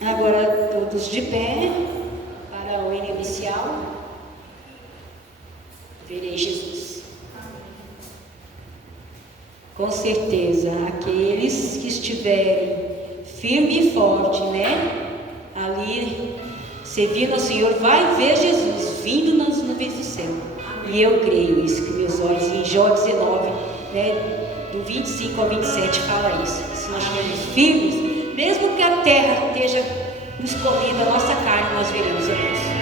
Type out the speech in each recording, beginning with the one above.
Agora todos de pé para o hino inicial. Verei Jesus. Com certeza, aqueles que estiverem firme e forte, ali servindo ao Senhor, vai ver Jesus vindo nas nuvens do céu. E eu creio isso, que meus olhos, em Jó 19, do 25 ao 27, fala isso. Se nós estivermos firmes, mesmo que a terra esteja nos comendo a nossa carne, nós veremos a Deus.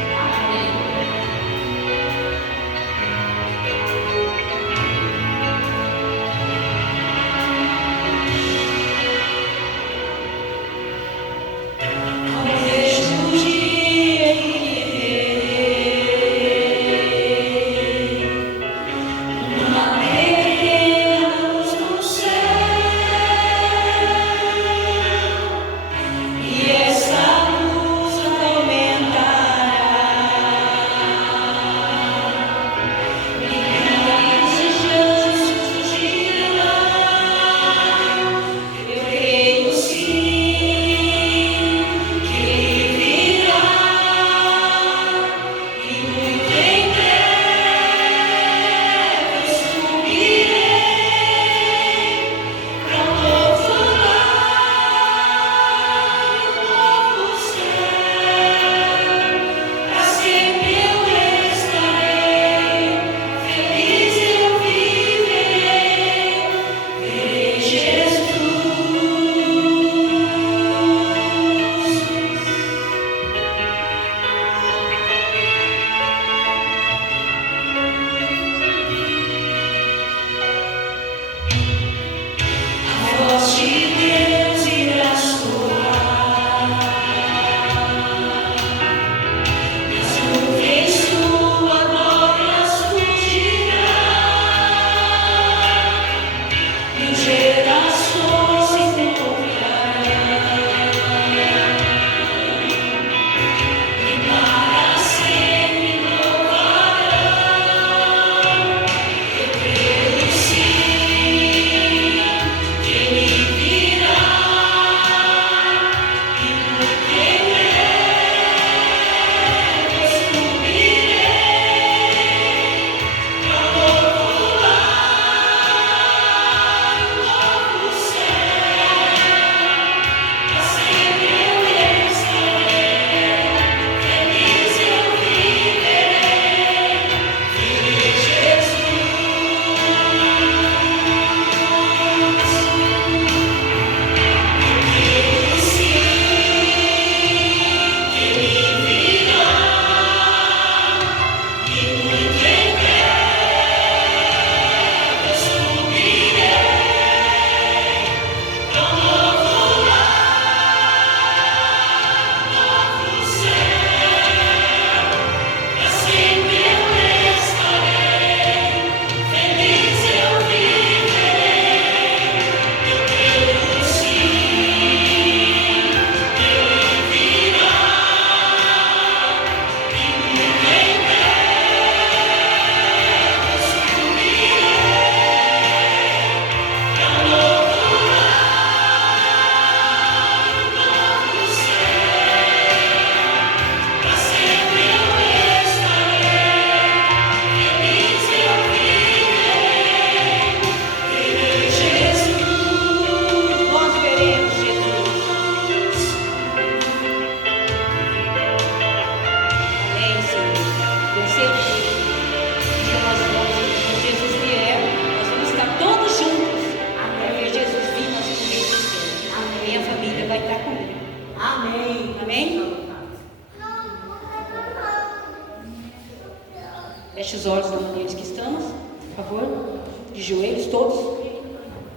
Feche os olhos da maneira que estamos, por favor, de joelhos todos,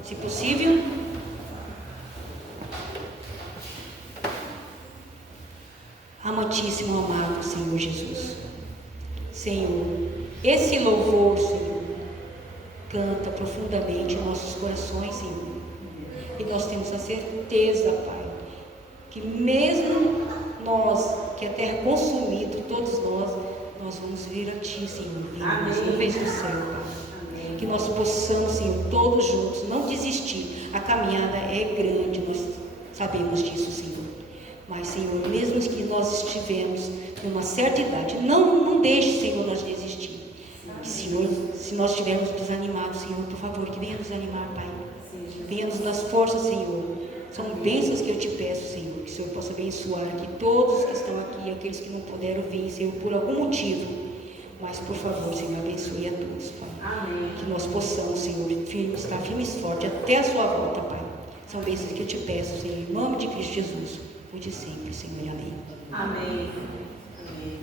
se possível. Amantíssimo, amado Senhor Jesus, Senhor, esse louvor, Senhor, canta profundamente em nossos corações, Senhor, e nós temos a certeza, Pai, que mesmo nós, que a terra consumida, todos nós vamos vir a Ti, Senhor, nas nuvens do céu, Pai. Que nós possamos, Senhor, todos juntos, não desistir. A caminhada é grande, nós sabemos disso, Senhor. Mas, Senhor, mesmo que nós estivermos numa certa idade, não deixe, Senhor, nós desistir. Senhor, se nós estivermos desanimados, Senhor, por favor, que venha nos animar, Pai. Venha nos dar força, Senhor. São bênçãos que eu te peço, Senhor, que o Senhor possa abençoar aqui todos que estão aqui, aqueles que não puderam vir, Senhor, por algum motivo. Mas, por favor, Senhor, abençoe a todos, Pai. Amém. Que nós possamos, Senhor, estar firmes e fortes até a sua volta, Pai. São bênçãos que eu te peço, Senhor, em nome de Cristo Jesus, por de sempre, Senhor. Amém. Amém. Amém.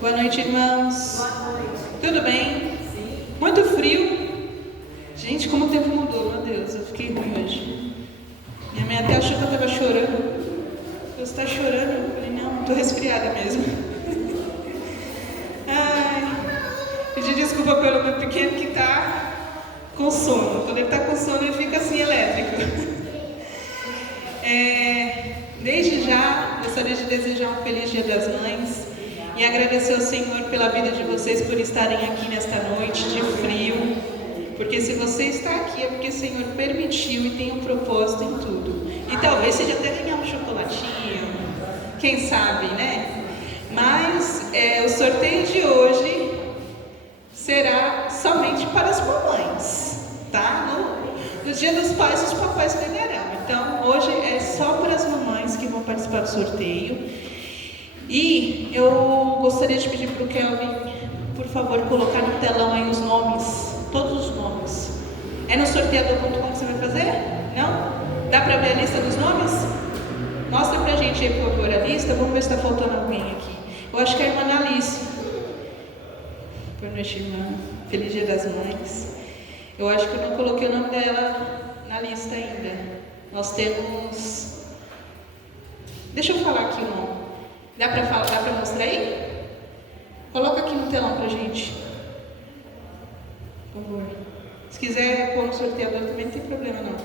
Boa noite, irmãos. Boa noite. Tudo bem? Sim. Muito frio. Gente, como o tempo mudou, meu Deus, eu fiquei ruim hoje. Minha mãe até achou que eu estava chorando. Você está chorando? Eu falei, não, estou resfriada mesmo. Ai, pedi desculpa pelo meu pequeno que está com sono. Quando ele está com sono, ele fica assim, elétrico. Desde já, gostaria de desejar um feliz Dia das Mães. E agradecer ao Senhor pela vida de vocês, por estarem aqui nesta noite de frio. Porque se você está aqui é porque o Senhor permitiu e tem um propósito em tudo. E talvez seja até ganhar um chocolatinho, quem sabe, né? Mas o sorteio de hoje será somente para as mamães, tá? No Dia dos Pais, os papais ganharão. Então, hoje é só para as mamães que vão participar do sorteio. E eu gostaria de pedir para o Kelvin, por favor, colocar no telão aí os nomes, todos os nomes. É no sorteador.com que você vai fazer? Não? Dá para ver a lista dos nomes? Mostra pra gente aí, por favor, a lista. Vamos ver se está faltando alguém aqui. Eu acho que é a irmã Alice. Boa noite, irmã. Feliz Dia das Mães. Eu acho que eu não coloquei o nome dela na lista ainda. Nós temos... Deixa eu falar aqui o nome. Dá para mostrar aí? Coloca aqui no telão pra gente. Por favor. Se quiser pôr no sorteador também não tem problema não.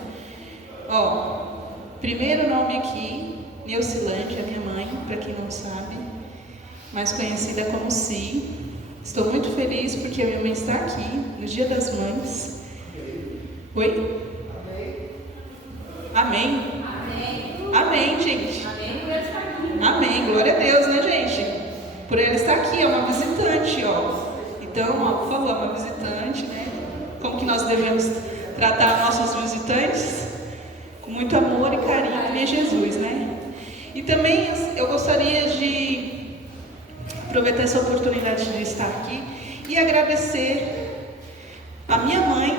Ó, primeiro nome aqui, Neucilândia, minha mãe, para quem não sabe, mais conhecida como Si. Estou muito feliz porque a minha mãe está aqui no Dia das Mães. Oi? Amém? Amém. Amém, gente. Amém, glória a Deus, né, gente? Por ela estar aqui, é uma visitante, ó. Então, ó, por favor, é uma visitante, né? Como que nós devemos tratar nossos visitantes? Com muito amor e carinho, que nem Jesus, né? E também eu gostaria de aproveitar essa oportunidade de estar aqui e agradecer a minha mãe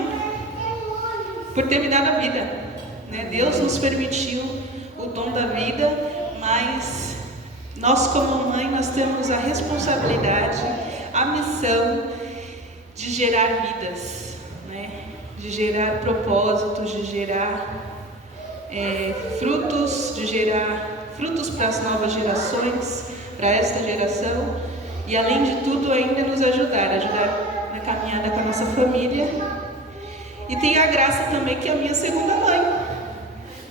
por ter me dado a vida, né? Deus nos permitiu o dom da vida, mas nós como mãe, nós temos a responsabilidade, a missão de gerar vidas, né? De gerar propósitos, de gerar frutos para as novas gerações, para esta geração, e além de tudo ainda nos ajudar na caminhada com a nossa família. E tem a graça também que é a minha segunda mãe,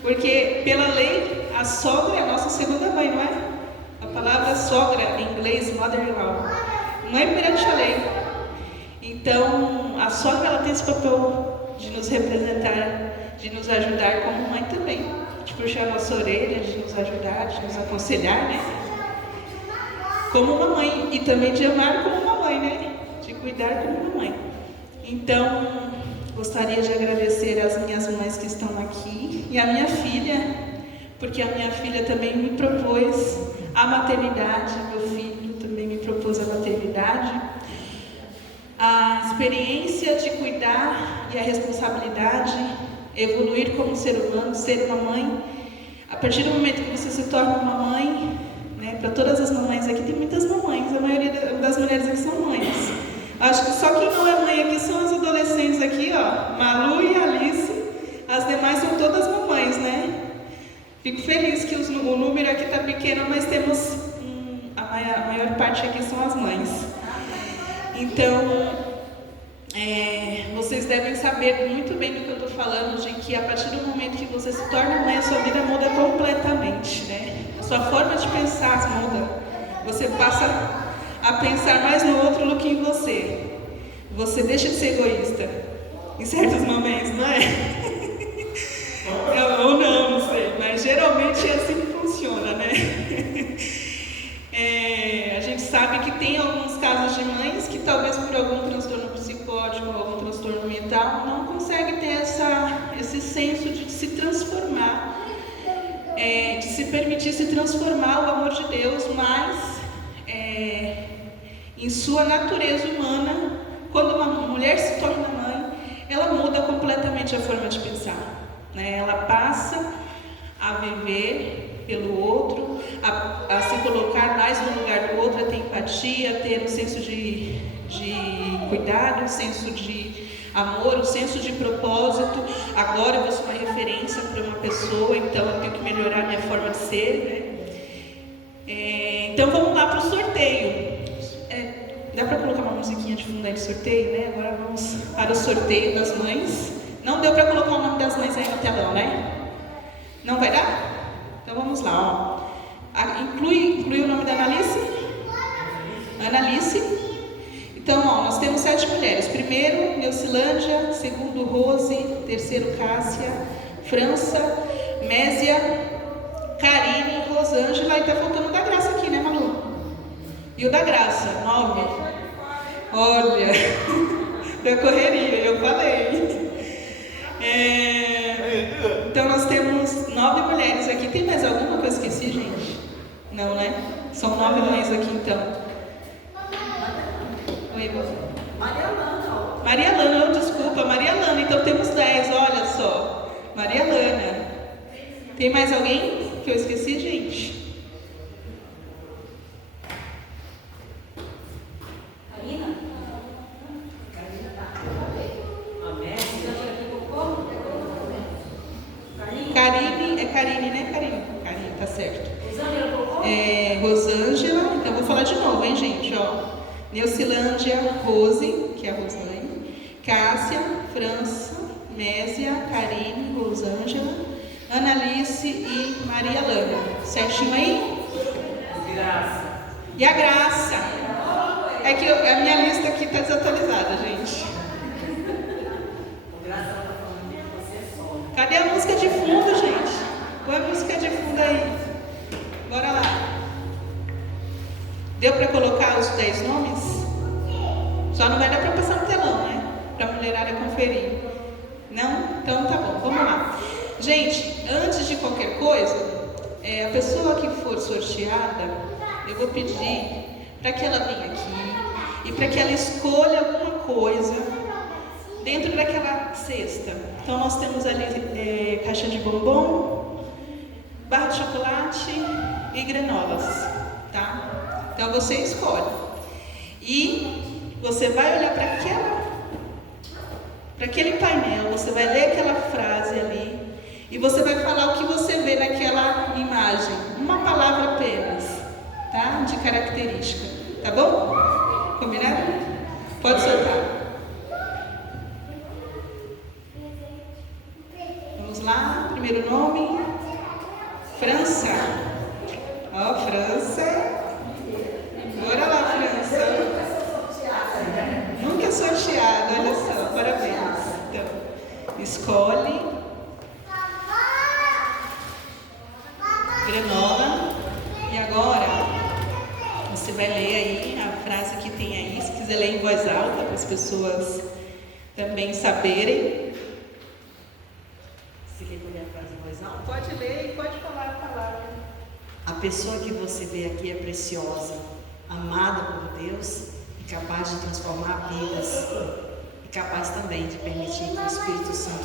porque pela lei a sogra é a nossa segunda mãe, não é? A palavra sogra em inglês, mother-in-law, mãe perante a lei. Então a sogra ela tem esse papel de nos representar, de nos ajudar como mãe também, de puxar a nossa orelha, de nos ajudar, de nos aconselhar, né? Como uma mãe, e também de amar como uma mãe, né? De cuidar como uma mãe. Então, gostaria de agradecer às minhas mães que estão aqui e à minha filha, porque a minha filha também me propôs a maternidade, meu filho também me propôs a maternidade. A experiência de cuidar e a responsabilidade, evoluir como ser humano, ser uma mãe. A partir do momento que você se torna uma mãe, né, para todas as mamães aqui, tem muitas mamães, a maioria das mulheres aqui são mães. Acho que só quem não é mãe aqui são as adolescentes aqui, ó, Malu e Alice, as demais são todas mamães, né? Fico feliz que o número aqui está pequeno, mas temos a maior parte aqui são as mães. Então, vocês devem saber muito bem do que eu estou falando, de que a partir do momento que você se torna mãe, a sua vida muda completamente, né? A sua forma de pensar muda, Você passa a pensar mais no outro do que em você. Você deixa de ser egoísta em certos momentos, não é? Ou não sei, mas geralmente é assim que funciona, né? A gente sabe que tem alguns casos de mães que talvez por algum transtorno psicótico, algum transtorno mental, não conseguem ter esse senso de se transformar, de se permitir se transformar o amor de Deus, mas em sua natureza humana, quando uma mulher se torna mãe, ela muda completamente a forma de pensar, né? Ela passa a viver pelo outro, a se colocar mais no lugar do outro, a ter empatia, a ter um senso de cuidado, um senso de amor, um senso de propósito. Agora eu sou uma referência para uma pessoa, então eu tenho que melhorar a minha forma de ser, né? Então vamos lá para o sorteio. Dá para colocar uma musiquinha de fundo aí de sorteio, né? Agora vamos para o sorteio das mães. Não deu para colocar o nome das mães aí no telão, né? Não vai dar? Então vamos lá, ó. Inclui o nome da Analice? Analice. Então, ó, nós temos 7 mulheres. Primeiro, Neucilândia. Segundo, Rose. Terceiro, Cássia. França. Mésia. Karine. Rosângela. E tá faltando o da Graça aqui, né, Malu? E o da Graça, 9. Olha, da correria, eu falei. Então nós temos 9 mulheres aqui. Tem mais alguma que eu esqueci, gente? Não, né? São 9 mães aqui, então. Oi, Maria Lana. Maria Lana, desculpa, Maria Lana. Então temos 10, olha só. Maria Lana. Tem mais alguém que eu esqueci, gente? Karine, né, Karine? Karine, tá certo. Rosângela, então vou falar de novo, hein, gente, ó. Neucilândia, Rose, que é a Rosane, Cássia, França, Mésia, Karine, Rosângela, Analice e Maria Lana. Certinho aí? Graça. E a Graça? É que a minha lista aqui tá desatualizada, gente. Cadê a música de fundo, gente? Põe a música de fundo aí. Bora lá. Deu para colocar os 10 nomes? Só não vai dar para passar no telão, né? Para a mulherada conferir. Não? Então tá bom, vamos lá. Gente, antes de qualquer coisa, a pessoa que for sorteada, eu vou pedir para que ela venha aqui e para que ela escolha alguma coisa dentro daquela cesta. Então nós temos ali caixa de bombom, barra de chocolate e granolas, tá? Então você escolhe. E você vai olhar para aquele painel, você vai ler aquela frase ali e você vai falar o que você vê naquela imagem. Uma palavra apenas, tá? De característica, tá bom? Combinado? Pode soltar. Vamos lá, primeiro nome, França. Ó, França. Bora lá, França. Nunca sorteada, olha só, parabéns. Então, escolhe. Granola. E agora, você vai ler aí a frase que tem aí, se quiser ler em voz alta, para as pessoas também saberem. Você quer ler a frase em voz alta? Pode ler e pode falar a palavra. A pessoa que você vê aqui é preciosa, amada por Deus e capaz de transformar vidas. E capaz também de permitir que o Espírito Santo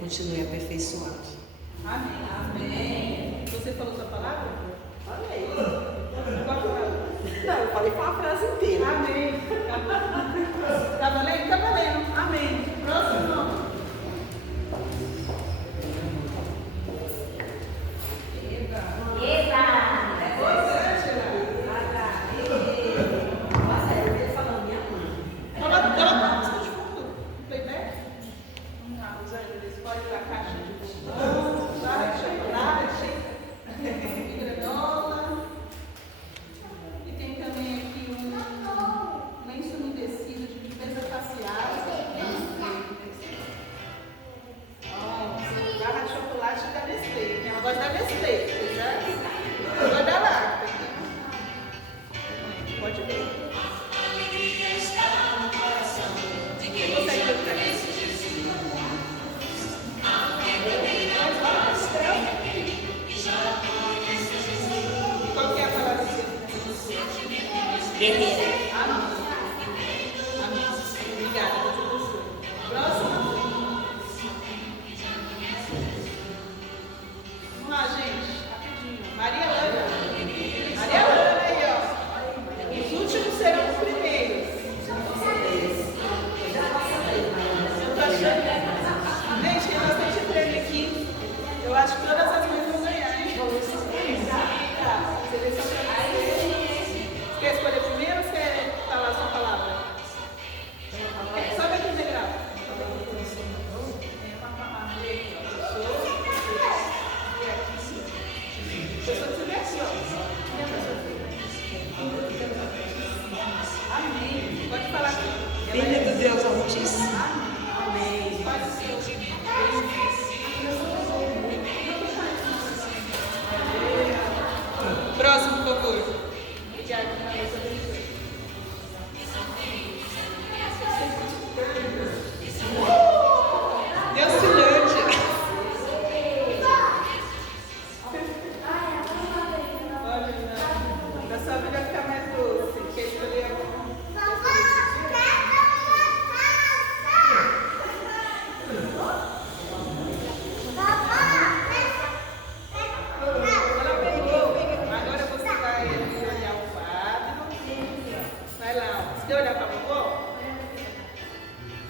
continue aperfeiçoando. Amém. Amém. Você falou sua palavra? Falei. Pode falar. Não, eu falei com a frase inteira. Amém. Tá valendo? Tá valendo. Amém. Próximo nome. Guerreira. Amém. Obrigada, Deus abençoe. Próxima. Vamos lá, gente. Rapidinho. Maria Ana. Maria Ana aí, ó. Os últimos serão os primeiros. Eu tô achando. Gente, tem bastante prêmio aqui. Eu acho que todas as mães vão ganhar, hein? Tá. Seleção pra você. Quer escolher primeiro ou quer falar a sua palavra? Sobe aqui o degrau. Pessoa que você vê aqui, ó. Amém. Pode falar aqui. Filha do Deus Altíssimo. Amém. Pode ser. Próximo, por favor. Obrigada. Delcilândia. Olha, da sua vida ficar mais doce. Quer escolher algum? Ela pegou. Agora você vai olhar o quadro. Vai lá. Ó. Se olhar para a vovó,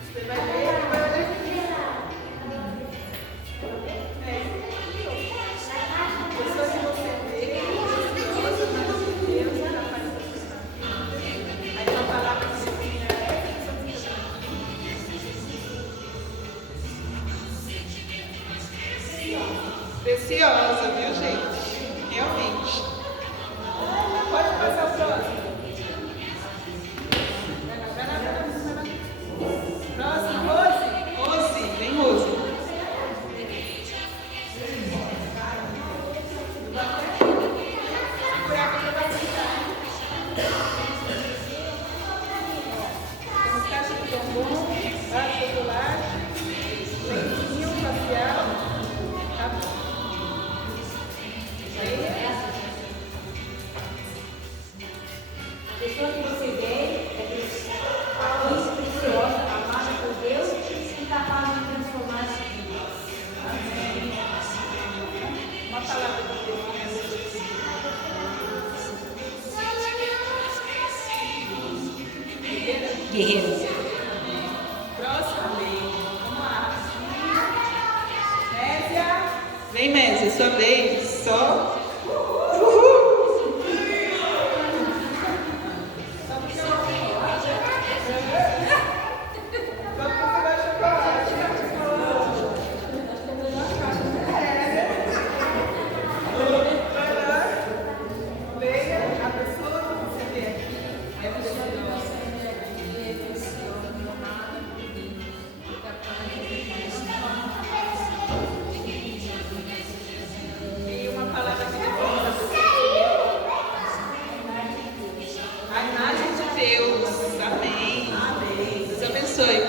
você vai ler e vai olhar aqui. Pessoas que você vê, Deus, aí uma palavra que você tem preciosa, viu, gente? Realmente. Pode passar o próximo. Vai lá. Próximo, Rose. Rose, vem, Rose. Segurar aqui para facilitar. Temos caixa de bombom, base de chocolate, lencinho facial. Tá bom. A pessoa que você vê é preciosa, amada por Deus e capaz de transformar essa vida. Amém. Uma palavra de Deus. Guerreiro. Próximo. Vamos lá. Mésia. Vem, Mésia, sua vez. Só.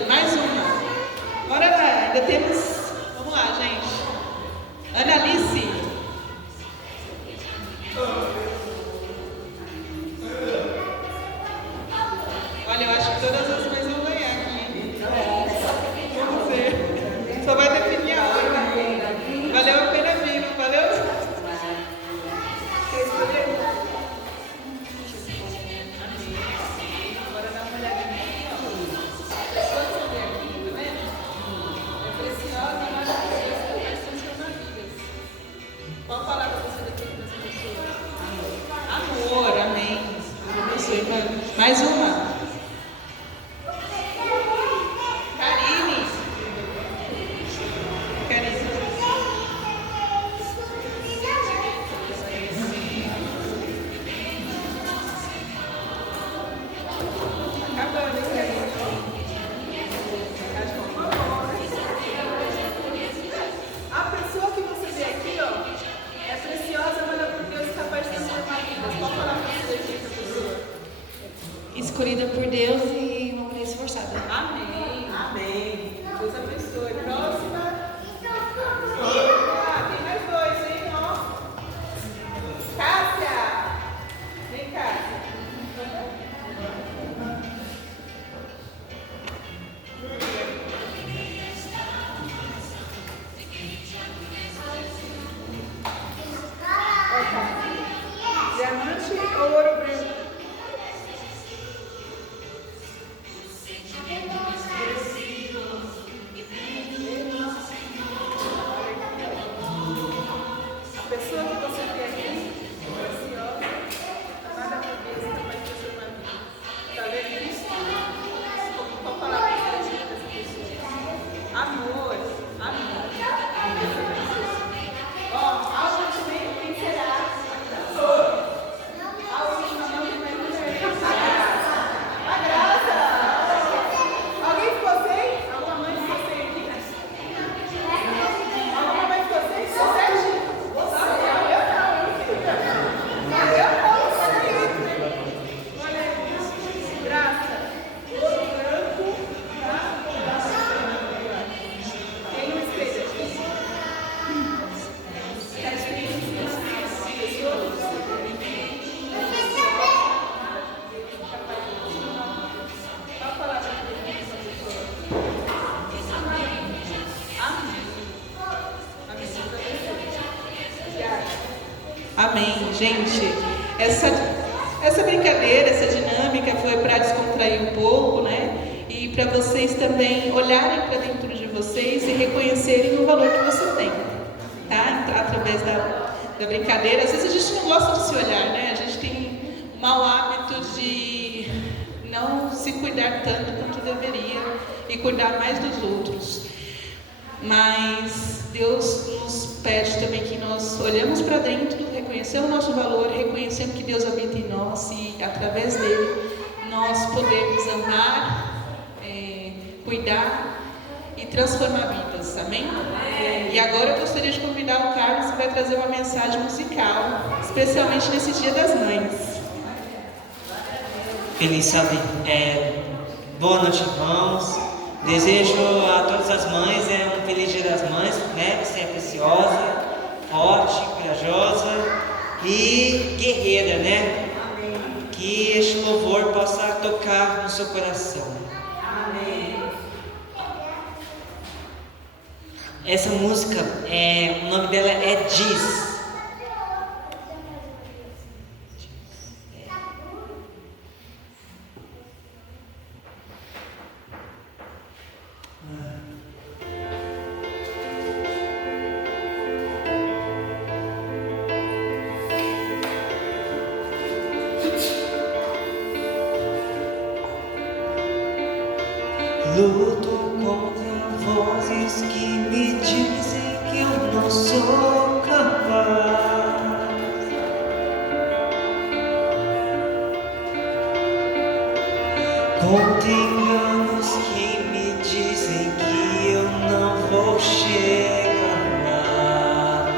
Mais uma. Bora lá, ainda temos. Vamos lá, gente. Analice. Olha, eu acho que todas as mães vão ganhar aqui. Vamos ver. Só vai definir a hora. Valeu a pena vir, não valeu? Quer escolher? Agora dá uma olhadinha. Qual palavra você define para essa pessoa? Amor, amém. Mais uma. Karine. Karine. Acabando, hein, Karine? Acho que por favor. A pessoa que você vê aqui, ó, é preciosa, amada por Deus, capaz de transformar vidas. Qual palavra você define para essa pessoa? Escolhida por Deus e uma mulher esforçada. Amém. Amém. Deus abençoe. Próxima. Ah, tem mais dois, hein? Ó. Cássia. Vem, Cássia. Amém, gente. Essa brincadeira, essa dinâmica foi para descontrair um pouco, né? E para vocês também olharem para dentro de vocês e reconhecerem o valor que você tem, tá? Através da brincadeira. Às vezes a gente não gosta de se olhar, né? A gente tem o mau hábito de não se cuidar tanto quanto deveria e cuidar mais dos outros. Mas Deus nos pede também que nós olhamos para dentro, reconhecendo o nosso valor, reconhecendo que Deus habita em nós e através dele nós podemos amar, cuidar e transformar vidas, amém? E agora eu gostaria de convidar o Carlos, que vai trazer uma mensagem musical, especialmente nesse Dia das Mães. Feliz sábado, boa noite, irmãos. Desejo a todas as mães um feliz Dia das Mães, né? Você é preciosa, forte, corajosa e guerreira, né? Amém. Que este louvor possa tocar no seu coração. Amém. Essa música, o nome dela é Diz. Luto contra vozes que me dizem que eu não sou capaz. Contra enganos que me dizem que eu não vou chegar lá.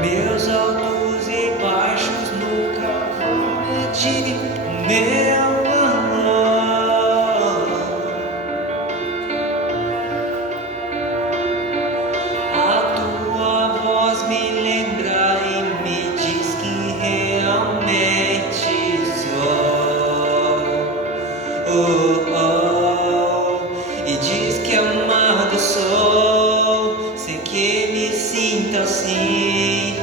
Meus altos e baixos nunca vão medir o meu valor. A tua voz me lembra e me diz que realmente sou. E diz que amado sou, sem que me sinta assim.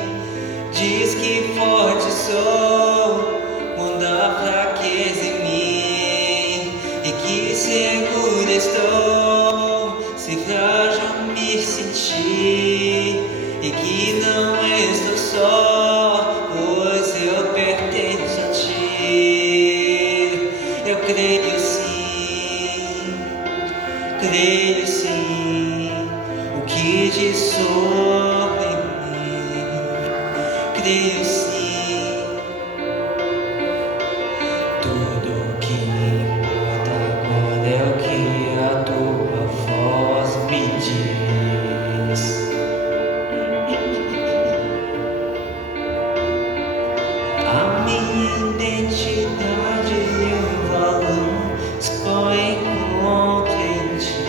Diz que forte sou quando há fraqueza em mim, e que seguro estou se frágil me sentir, e que não estou só, pois eu pertenço a ti. Eu creio sim, o que diz sobre mim. Creio sim, tudo que importa agora é o que a tua voz me diz. A minha identidade e o valor só encontro em ti.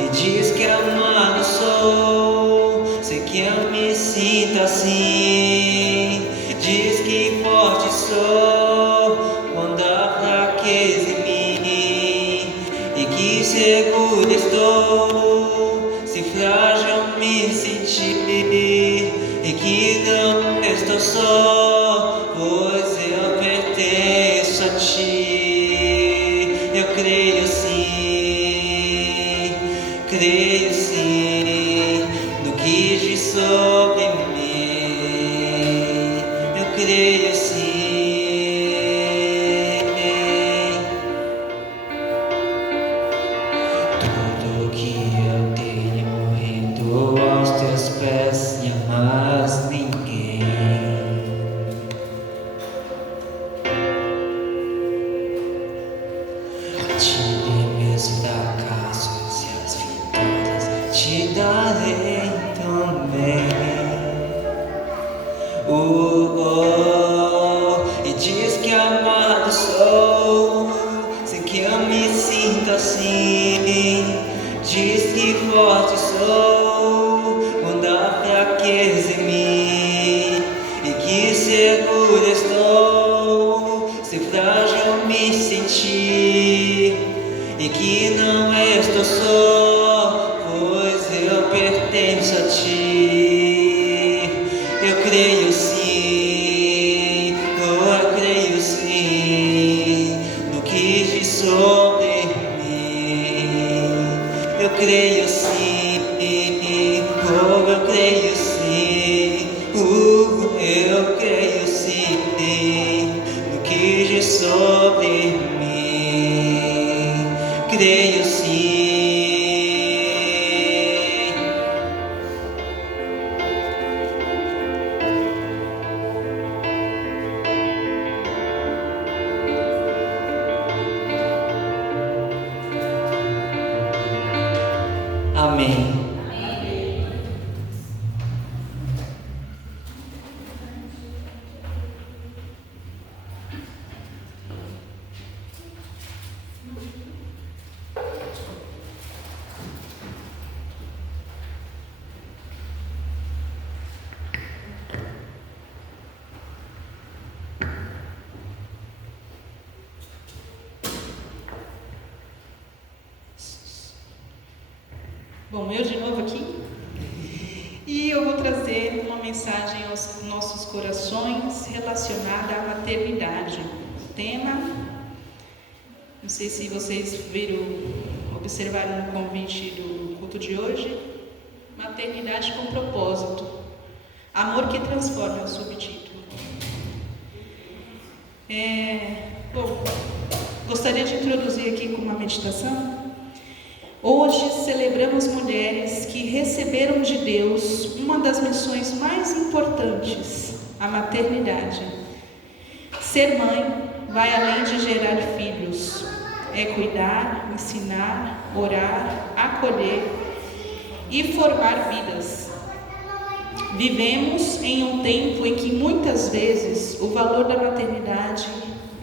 E diz que amado sou, sei que eu me sinto assim. Diz que forte sou quando há fraqueza em mim, e que seguro estou, se frágil me sentir, e que não estou só, pois eu pertenço a ti. Eu creio sim, no que diz sobre mim. Eu creio sim. Tudo que eu tenho rendo aos teus pés, e a mais ninguém. Te dei meus fracassos e as vitórias, te darei também. E diz que amado sou, sem que eu me sinta assim. Diz que forte sou, quando há fraqueza em mim, e que seguro estou, se frágil me sentir, e que não estou só, pois eu pertenço a ti. Eu creio sim, eu creio sim, no que diz sobre mim. Eu creio sim, eu creio sim, eu creio sim, no que diz sobre mim. Creio sim. Amém. Bom, eu de novo aqui. E eu vou trazer uma mensagem aos nossos corações relacionada à maternidade. O tema, não sei se vocês observaram no convite do culto de hoje, maternidade com propósito. Amor que transforma, é o subtítulo. Bom, gostaria de introduzir aqui com uma meditação. Hoje celebramos mulheres que receberam de Deus uma das missões mais importantes, a maternidade. Ser mãe vai além de gerar filhos, é cuidar, ensinar, orar, acolher e formar vidas. Vivemos em um tempo em que muitas vezes o valor da maternidade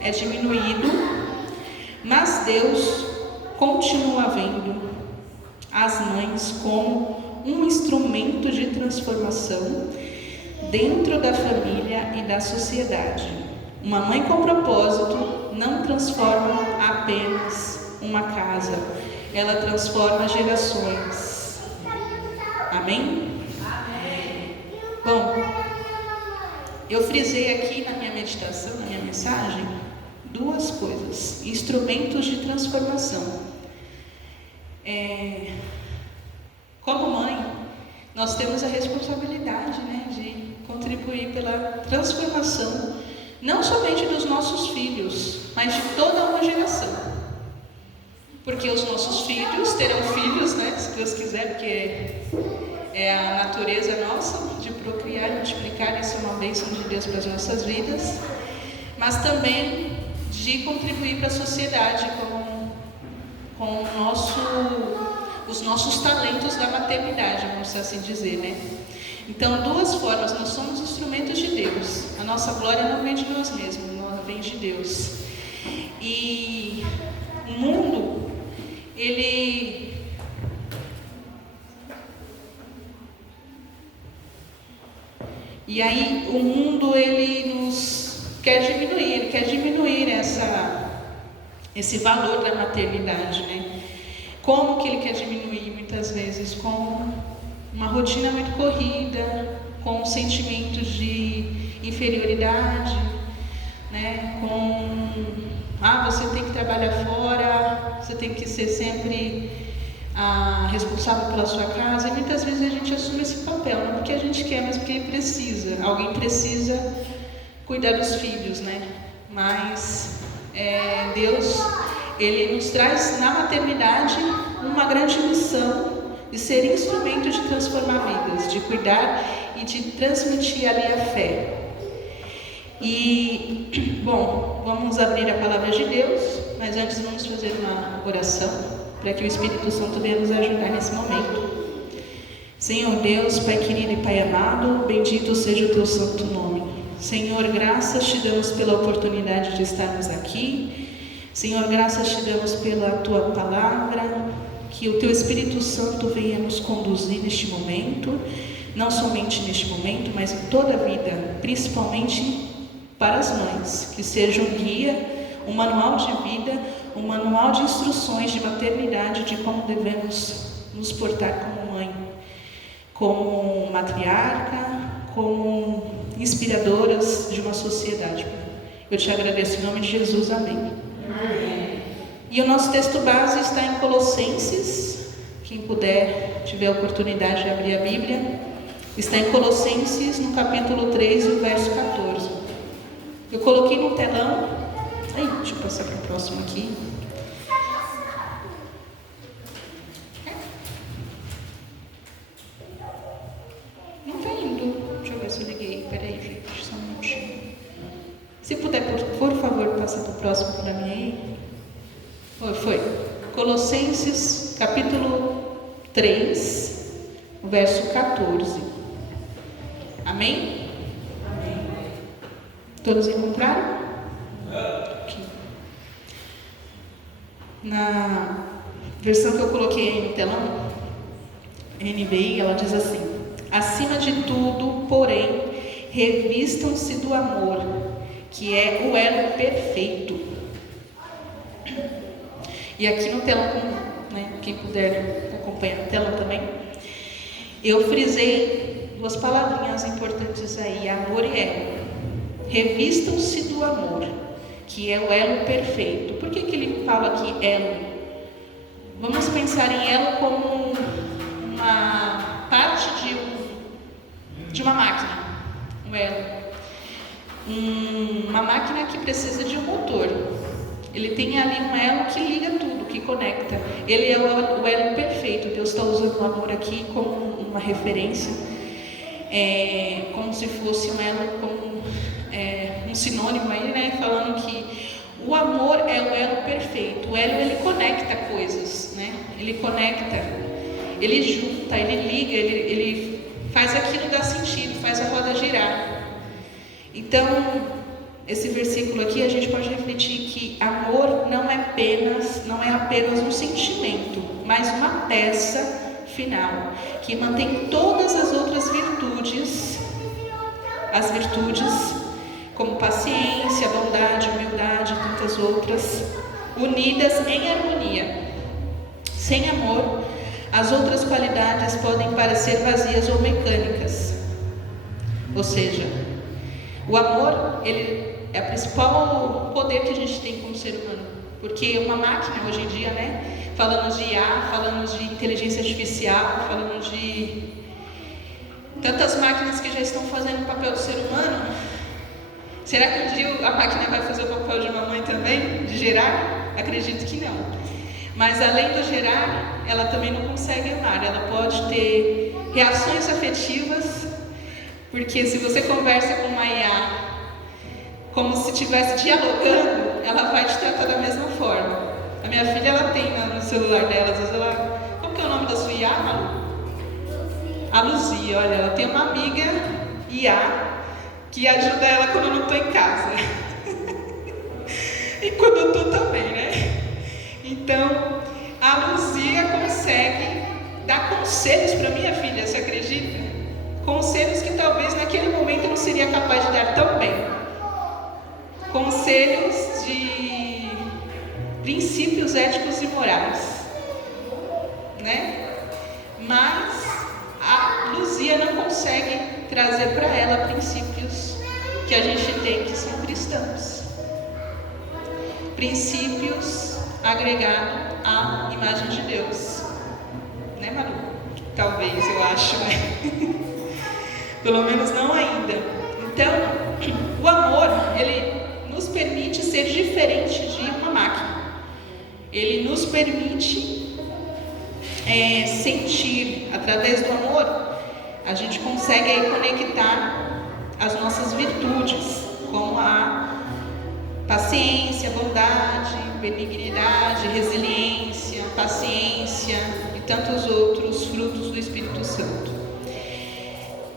é diminuído, mas Deus continua vendo as mães como um instrumento de transformação dentro da família e da sociedade. Uma mãe com propósito não transforma apenas uma casa, ela transforma gerações. Amém? Bom, eu frisei aqui na minha meditação, na minha mensagem, duas coisas: instrumentos de transformação. Como mãe, nós temos a responsabilidade, de contribuir pela transformação, não somente dos nossos filhos, mas de toda uma geração. Porque os nossos filhos terão filhos, se Deus quiser, porque é a natureza nossa de procriar e multiplicar, isso é uma bênção de Deus para as nossas vidas, mas também de contribuir para a sociedade com os nossos talentos da maternidade, vamos assim dizer, Então, duas formas: nós somos instrumentos de Deus. A nossa glória não vem de nós mesmos, ela vem de Deus. E o mundo, o mundo nos quer diminuir, esse valor da maternidade, Como que ele quer diminuir muitas vezes? Com uma rotina muito corrida, com sentimentos de inferioridade, né? Com você tem que trabalhar fora, você tem que ser sempre responsável pela sua casa. E muitas vezes a gente assume esse papel, não porque a gente quer, mas porque precisa. Alguém precisa cuidar dos filhos, né? Mas Deus, Ele nos traz na maternidade uma grande missão de ser instrumento de transformar vidas, de cuidar e de transmitir ali a fé. E, bom, vamos abrir a palavra de Deus, mas antes vamos fazer uma oração para que o Espírito Santo venha nos ajudar nesse momento. Senhor Deus, Pai querido e Pai amado, bendito seja o Teu santo nome. Senhor, graças te damos pela oportunidade de estarmos aqui. Senhor, graças te damos pela Tua palavra, que o Teu Espírito Santo venha nos conduzir neste momento, não somente neste momento, mas em toda a vida, principalmente para as mães, que seja um guia, um manual de vida, um manual de instruções de maternidade, de como devemos nos portar como mãe, como matriarca, como inspiradoras de uma sociedade. Eu te agradeço em nome de Jesus, amém. Amém. E o nosso texto base está em Colossenses. Quem puder, tiver a oportunidade de abrir a Bíblia, está em Colossenses, no capítulo 3, o verso 14. Eu coloquei no telão. Deixa eu passar para o próximo aqui. Não está indo. Deixa eu ver se eu liguei. Peraí, gente, só um minutinho. Se puder, por favor, passar para o próximo para mim aí. Foi. Colossenses, capítulo 3, verso 14. Amém? Amém. Todos encontraram? Aqui. Na versão que eu coloquei aí no telão, NBI, ela diz assim: acima de tudo, porém, revistam-se do amor, que é o elo perfeito. E aqui no telão, né, quem puder acompanhar no telão também, eu frisei duas palavrinhas importantes aí, amor e elo. Revistam-se do amor, que é o elo perfeito. Por que ele fala aqui elo? Vamos pensar em elo como uma parte de uma máquina. Um elo. Uma máquina que precisa de um motor. Ele tem ali um elo que liga tudo, que conecta. Ele é o elo perfeito. Deus está usando o amor aqui como uma referência, como se fosse um elo, como um sinônimo aí, né? Falando que o amor é o elo perfeito. O elo, ele conecta coisas, né? Ele conecta, ele junta, ele liga, ele faz aquilo dar sentido, faz a roda girar. Então, esse versículo aqui a gente pode refletir que amor não é apenas um sentimento, mas uma peça final que mantém todas as outras virtudes, as virtudes como paciência, bondade, humildade e tantas outras, unidas em harmonia. Sem amor, as outras qualidades podem parecer vazias ou mecânicas. Ou seja, o amor, ele é o principal poder que a gente tem como ser humano. Porque uma máquina hoje em dia, né? Falando de IA, falando de inteligência artificial, falando de tantas máquinas que já estão fazendo o papel do ser humano. Será que um dia a máquina vai fazer o papel de uma mãe também? De gerar? Acredito que não. Mas além do gerar, ela também não consegue amar. Ela pode ter reações afetivas, porque se você conversa com uma IA como se estivesse dialogando, ela vai te tratar da mesma forma. A minha filha, ela tem no celular dela, às vezes ela... Como que é o nome da sua IA, Malu? A Luzia, olha, ela tem uma amiga IA que ajuda ela quando eu não estou em casa. E quando eu estou também, né? Então, a Luzia consegue dar conselhos para minha filha, você acredita? Conselhos que talvez naquele momento eu não seria capaz de dar tão bem. Conselhos de princípios éticos e morais. né? Mas a Luzia não consegue trazer para ela princípios que a gente tem que são cristãos. Princípios agregados à imagem de Deus. Né, Maru? Talvez, eu acho, né? Pelo menos não ainda. Então, o amor, ele nos permite ser diferente de uma máquina. Ele nos permite sentir. Através do amor, a gente consegue aí conectar as nossas virtudes, como a paciência, bondade, benignidade, resiliência, paciência e tantos outros frutos do Espírito Santo.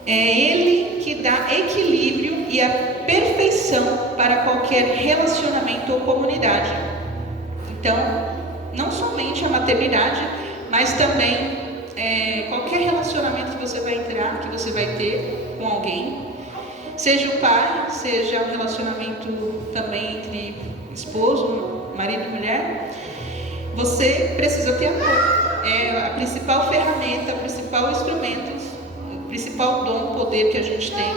É Ele que dá equilíbrio e a perfeição para qualquer relacionamento ou comunidade. Então, não somente a maternidade, mas também qualquer relacionamento que você vai entrar, que você vai ter com alguém, seja o pai, seja um relacionamento também entre esposo, marido e mulher, você precisa ter amor. É a principal ferramenta, o principal instrumento, o principal dom, poder que a gente tem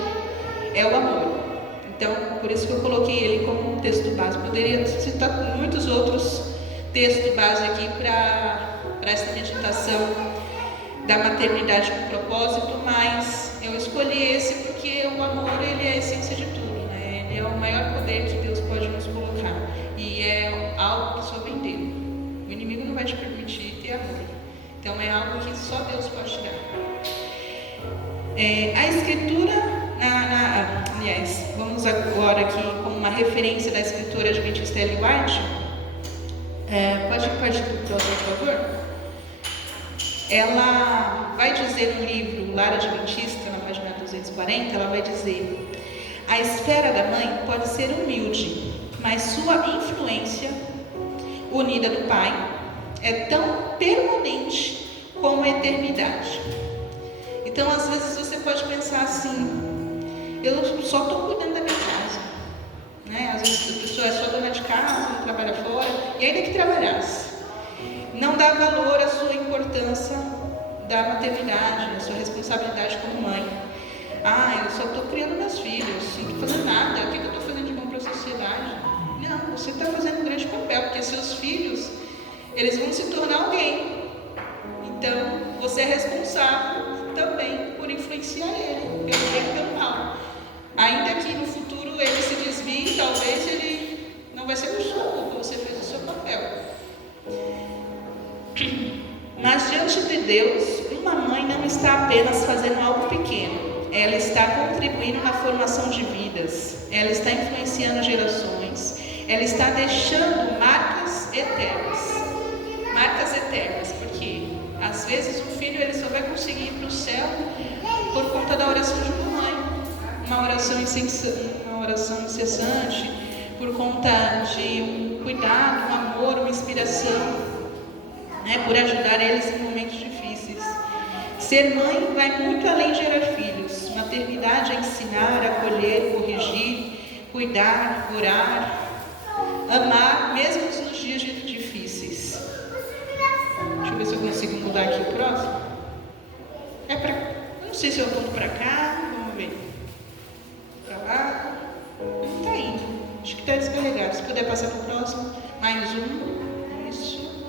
é o amor. Então, por isso que eu coloquei ele como um texto base. Poderia citar muitos outros textos base aqui para esta meditação da maternidade com propósito, mas eu escolhi esse porque o amor, ele é a essência de tudo, né? Ele é o maior poder que Deus pode nos colocar e é algo que só vem dele. O inimigo não vai te permitir ter amor, então é algo que só Deus pode te dar. A escritura, aliás, vamos agora aqui com uma referência da escritora adventista Ellen White. Pode partir para o próximo, por favor? Ela vai dizer no livro Lar Adventista, na página 240, ela vai dizer: a esfera da mãe pode ser humilde, mas sua influência, unida do pai, é tão permanente como a eternidade. Então, às vezes você pode pensar assim: eu só estou cuidando da minha casa, né? Às vezes a pessoa é só dona de casa, não trabalha fora, e ainda que trabalhasse, não dá valor à sua importância da maternidade, à sua responsabilidade como mãe. Eu só estou criando meus filhos, não estou fazendo nada, o que eu estou fazendo de bom para a sociedade? Não, você está fazendo um grande papel, porque seus filhos, eles vão se tornar alguém. Então, você é responsável também por influenciar ele, pelo bem e pelo mal. Ainda que no futuro ele se desvie, talvez ele não vai ser por sua culpa, você fez o seu papel. Mas diante de Deus, uma mãe não está apenas fazendo algo pequeno, ela está contribuindo na formação de vidas, ela está influenciando gerações, ela está deixando marcas eternas. Marcas eternas, porque às vezes um filho ele só vai conseguir ir para o céu por conta da oração de uma mãe, uma oração incessante, por conta de um cuidado, um amor, uma inspiração, né, por ajudar eles em momentos difíceis. Ser mãe vai muito além de gerar filhos. Maternidade é ensinar, acolher, corrigir, cuidar, orar, amar, mesmo nos dias difíceis. Deixa eu ver se eu consigo mudar aqui o próximo. Não sei se eu volto para cá, vamos ver. Para lá. Está indo. Acho que está descarregado. Se puder passar para o próximo. Mais um. Isso.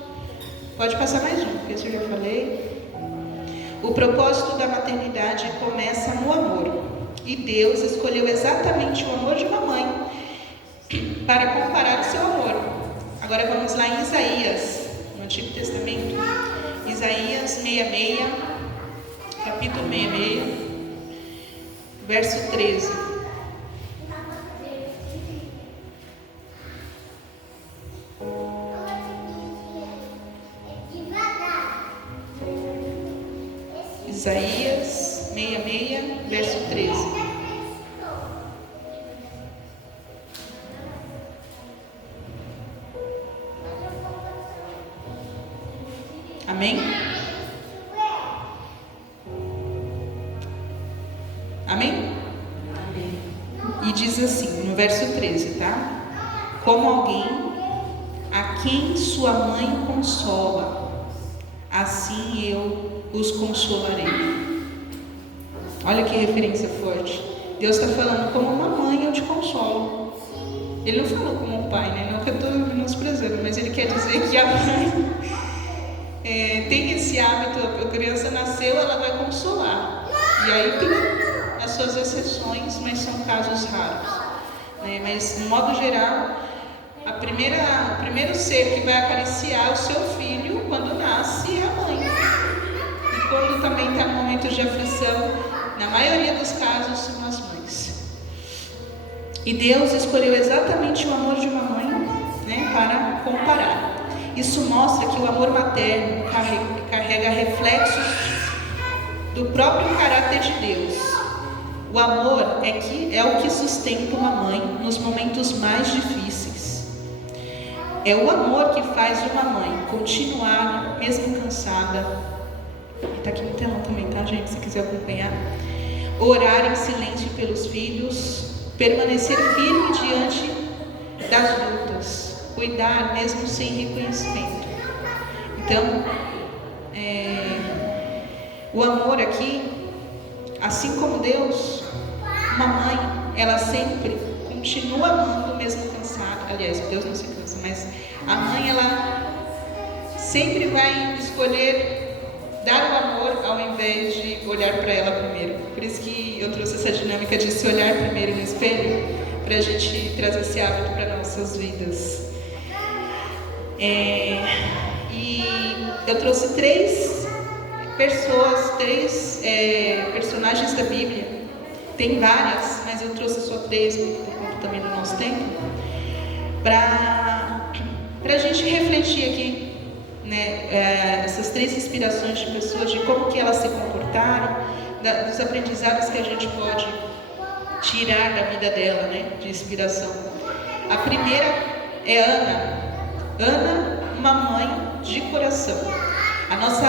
Pode passar mais um, porque esse eu já falei. O propósito da maternidade começa no amor. E Deus escolheu exatamente o amor de uma mãe para comparar o seu amor. Agora vamos lá em Isaías, no Antigo Testamento. Isaías 66, capítulo 66, verso 13. Isaías 66, verso 13. Amém? Amém? E diz assim, no verso 13, tá? Como alguém a quem sua mãe consola, assim eu os consolarei. Olha que referência forte. Deus está falando, como uma mãe eu te consolo. Ele não falou como um pai, né? Não que eu estou menosprezando, mas ele quer dizer que a mãe tem esse hábito, a criança nasceu, ela vai consolar. E aí tem as suas exceções, mas são casos raros, né? Mas, no modo geral, o primeiro ser que vai acariciar o seu filho quando nasce é a mãe. E quando também está no momento de aflição, na maioria dos casos, são as mães. E Deus escolheu exatamente o amor de uma mãe, né, para comparar. Isso mostra que o amor materno carrega reflexos do próprio caráter de Deus. O amor é o que sustenta uma mãe nos momentos mais difíceis. É o amor que faz uma mãe continuar, mesmo cansada. Está aqui no telão também, tá, gente? Se quiser acompanhar. Orar em silêncio pelos filhos, permanecer firme diante das lutas, cuidar mesmo sem reconhecimento. Então, o amor aqui, assim como Deus, uma mãe, ela sempre continua amando mesmo cansada. Aliás, Deus não se cansa, mas a mãe, ela sempre vai escolher dar o amor ao invés de olhar para ela primeiro. Por isso que eu trouxe essa dinâmica de se olhar primeiro no espelho, para a gente trazer esse hábito para nossas vidas. E eu trouxe três personagens da Bíblia. Tem várias, mas eu trouxe só três, por conta também do nosso tempo, para a gente refletir aqui, né, essas três inspirações de pessoas, de como que elas se comportaram, dos aprendizados que a gente pode tirar da vida dela, né, de inspiração. A primeira é Ana. Ana, uma mãe de coração. A nossa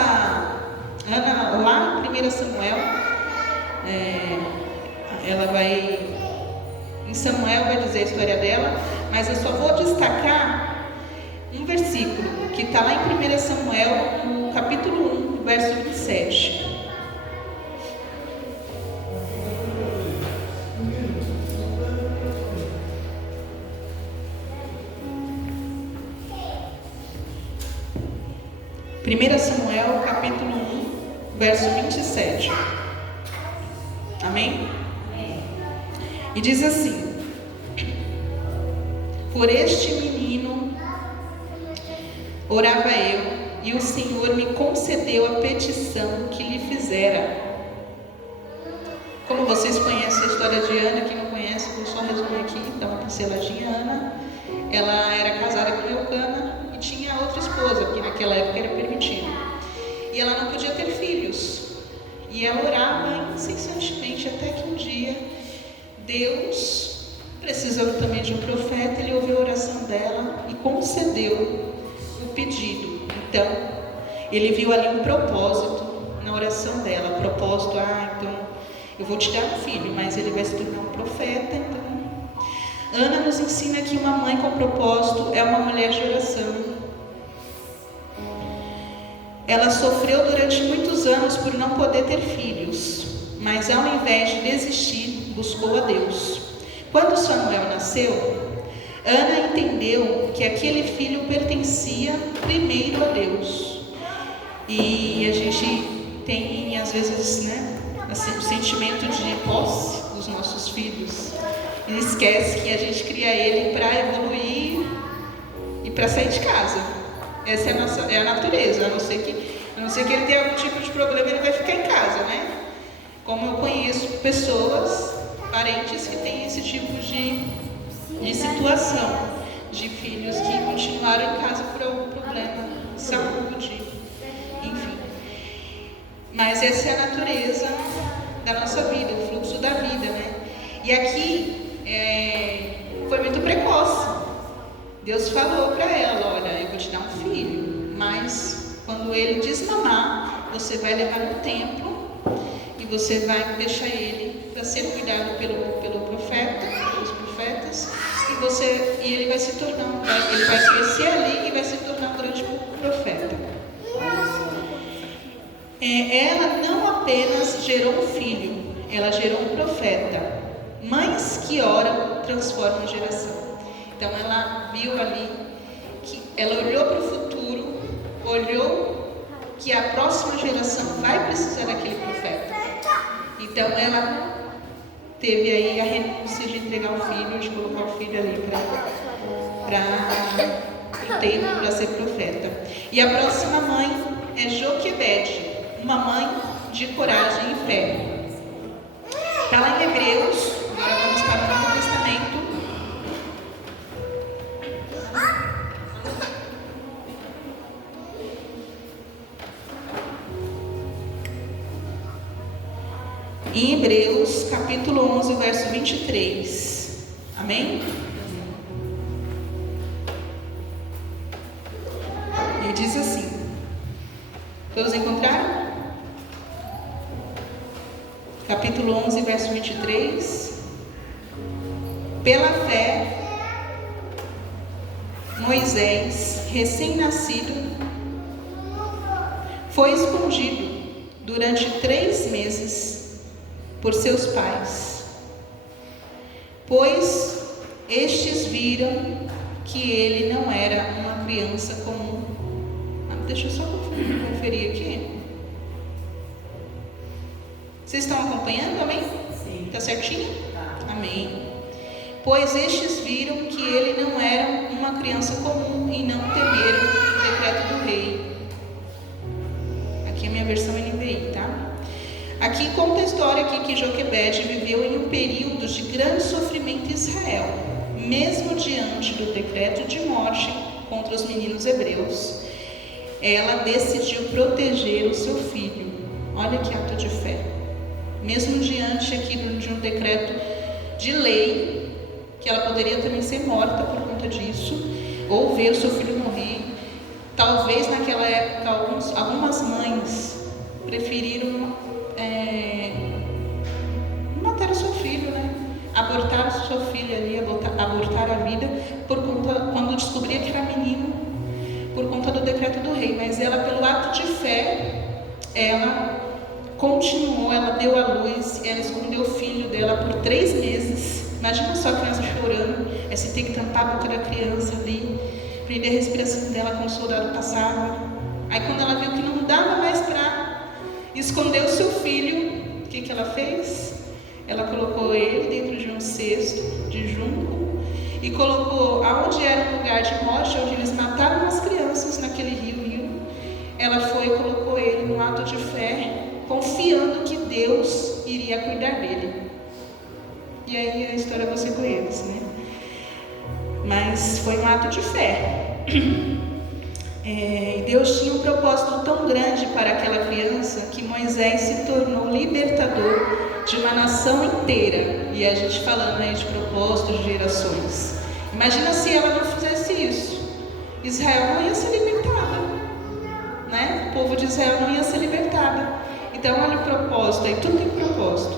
Ana, lá em 1 Samuel, ela vai, em Samuel vai dizer a história dela, mas eu só vou destacar um versículo que está lá em 1 Samuel, no capítulo 1, verso 27. Primeira Samuel, capítulo 1, verso 27. Amém? E diz assim: por este menino orava eu, e o Senhor me concedeu a petição que lhe fizera. Como vocês conhecem a história de Ana, quem não conhece, vou só resumir aqui, dar uma pinceladinha. Ana, ela era casada com Eucana e tinha outra esposa, porque naquela época era permitido. E ela não podia ter filhos. E ela orava incessantemente, até que um dia Deus, precisando também de um profeta, ele ouviu a oração dela e concedeu o pedido. Então, ele viu ali um propósito na oração dela. Propósito, então eu vou te dar um filho, mas ele vai se tornar um profeta. Então, Ana nos ensina que uma mãe com propósito é uma mulher de oração. Ela sofreu durante muitos anos por não poder ter filhos, mas ao invés de desistir, buscou a Deus. Quando Samuel nasceu, Ana entendeu que aquele filho pertencia primeiro a Deus. E a gente tem, às vezes, né, assim, o sentimento de posse dos nossos filhos. E esquece que a gente cria ele para evoluir e para sair de casa. Essa é a natureza, a não ser que ele tenha algum tipo de problema, ele vai ficar em casa, né? Como eu conheço pessoas, parentes que têm esse tipo de situação, de filhos que continuaram em casa por algum problema, saúde, enfim. Mas essa é a natureza da nossa vida, o fluxo da vida, né? E aqui foi muito precoce. Deus falou para ela: olha, eu vou te dar um filho, mas quando ele desmamar, você vai levar no templo e você vai deixar ele para ser cuidado pelo profeta, pelos profetas, e ele vai se tornar, ele vai crescer ali e vai se tornar um grande profeta. ela não apenas gerou um filho, ela gerou um profeta. Mães que oram transformam a geração. Então ela viu ali que ela olhou para o futuro, olhou que a próxima geração vai precisar daquele profeta. Então ela teve aí a renúncia de entregar o filho, de colocar o filho ali para o templo, para ser profeta. E a próxima mãe é Joquebede, uma mãe de coragem e fé. Está lá em Hebreus, agora vamos para o Novo Testamento. Em Hebreus, capítulo 11, verso 23. Amém? E diz assim: todos encontraram? Capítulo 11, verso 23. Pela fé, Moisés, recém-nascido, foi escondido durante 3 meses por seus pais, pois estes viram que ele não era uma criança comum. Deixa eu só conferir aqui. Vocês estão acompanhando, amém? Sim. Está certinho? Tá. Amém. Pois estes viram que ele não era uma criança comum e não temeram o decreto do rei. Aqui é a minha versão NVI, tá? Aqui conta a história aqui que Joquebede viveu em um período de grande sofrimento em Israel, mesmo diante do decreto de morte contra os meninos hebreus. Ela decidiu proteger o seu filho. Olha que ato de fé. Mesmo diante aqui de um decreto de lei, que ela poderia também ser morta por conta disso, ou ver o seu filho morrer. Talvez naquela época algumas mães preferiram matar o seu filho, né? Abortar o seu filho ali, abortar a vida, por conta, quando descobria que era menino, por conta do decreto do rei. Mas ela, pelo ato de fé, ela continuou, ela deu à luz, ela escondeu o filho dela por 3 meses. Imagina só a criança chorando, você tem que tampar a boca da criança ali, prender a respiração dela quando o soldado passava. Aí quando ela viu que não dava mais para esconder o seu filho, o que ela fez? Ela colocou ele dentro de um cesto de junco e colocou aonde era um lugar de morte, onde eles mataram as crianças naquele rio. Ela foi e colocou ele num ato de fé, confiando que Deus iria cuidar dele. E aí a história você conhece, né? Mas foi um ato de fé. Deus tinha um propósito tão grande para aquela criança que Moisés se tornou libertador de uma nação inteira. E a gente falando aí de propósito, de gerações. Imagina se ela não fizesse isso. Israel não ia ser libertada, né? O povo de Israel não ia ser libertado. Então olha o propósito, aí tudo tem propósito